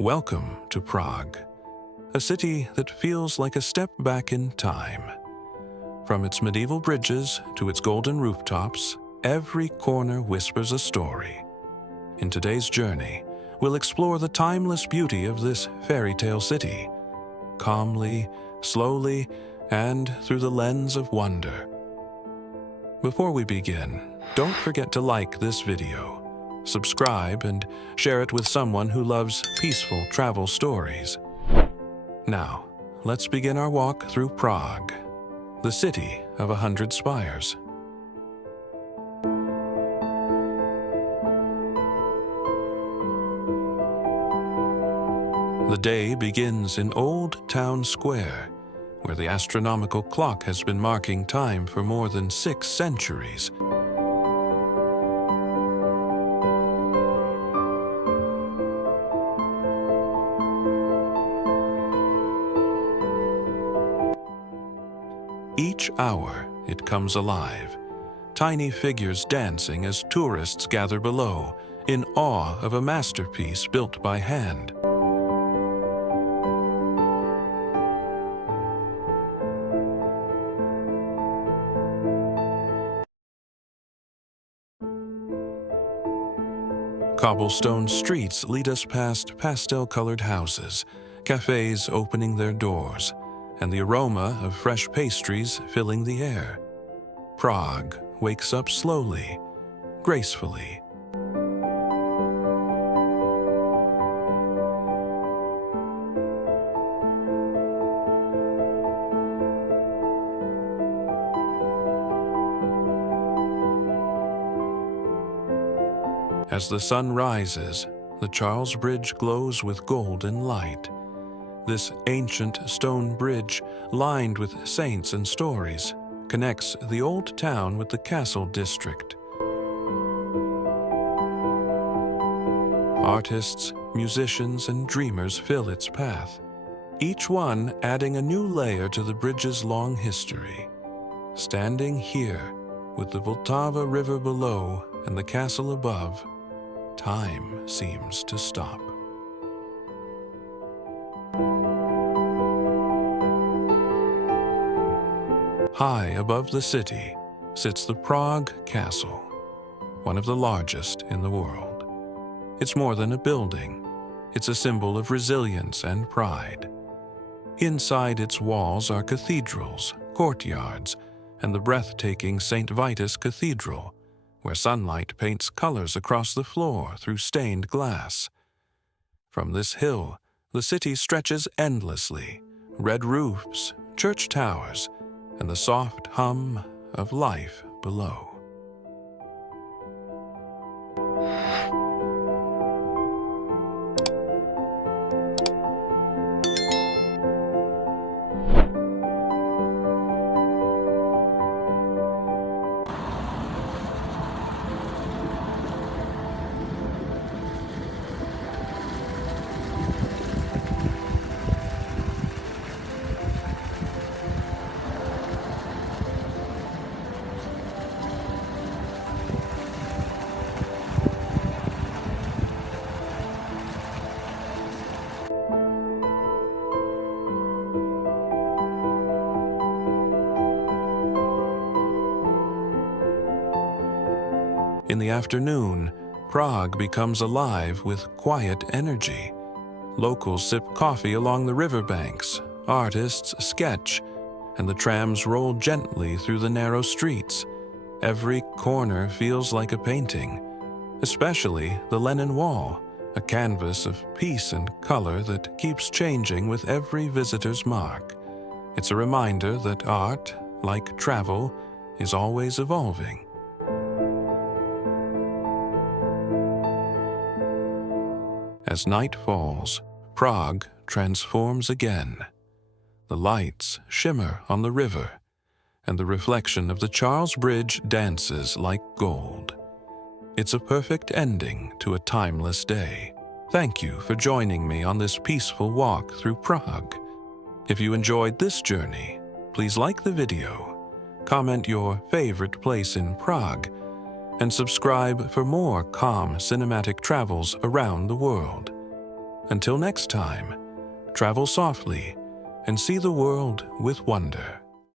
Welcome to Prague, a city that feels like a step back in time. From its medieval bridges to its golden rooftops, every corner whispers a story. In today's journey, we'll explore the timeless beauty of this fairy tale city, calmly, slowly, and through the lens of wonder. Before we begin, don't forget to like this video, subscribe, and share it with someone who loves peaceful travel stories. Now, let's begin our walk through Prague, the city of 100 spires. The day begins in Old Town Square, where the astronomical clock has been marking time for more than 6 centuries. Each hour, it comes alive, tiny figures dancing as tourists gather below, in awe of a masterpiece built by hand. Cobblestone streets lead us past pastel-colored houses, cafes opening their doors, and the aroma of fresh pastries filling the air. Prague wakes up slowly, gracefully. As the sun rises, the Charles Bridge glows with golden light. This ancient stone bridge, lined with saints and stories, connects the old town with the castle district. Artists, musicians, and dreamers fill its path, each one adding a new layer to the bridge's long history. Standing here, with the Vltava River below and the castle above, time seems to stop. High above the city sits the Prague Castle, one of the largest in the world. It's more than a building. It's a symbol of resilience and pride. Inside its walls are cathedrals, courtyards, and the breathtaking St. Vitus Cathedral, where sunlight paints colors across the floor through stained glass. From this hill, the city stretches endlessly, red roofs, church towers, and the soft hum of life below. In the afternoon, Prague becomes alive with quiet energy. Locals sip coffee along the riverbanks, artists sketch, and the trams roll gently through the narrow streets. Every corner feels like a painting, especially the Lenin Wall, a canvas of peace and color that keeps changing with every visitor's mark. It's a reminder that art, like travel, is always evolving. As night falls, Prague transforms again. The lights shimmer on the river, and the reflection of the Charles Bridge dances like gold. It's a perfect ending to a timeless day. Thank you for joining me on this peaceful walk through Prague. If you enjoyed this journey, please like the video, comment your favorite place in Prague, and subscribe for more calm cinematic travels around the world. Until next time, travel softly and see the world with wonder.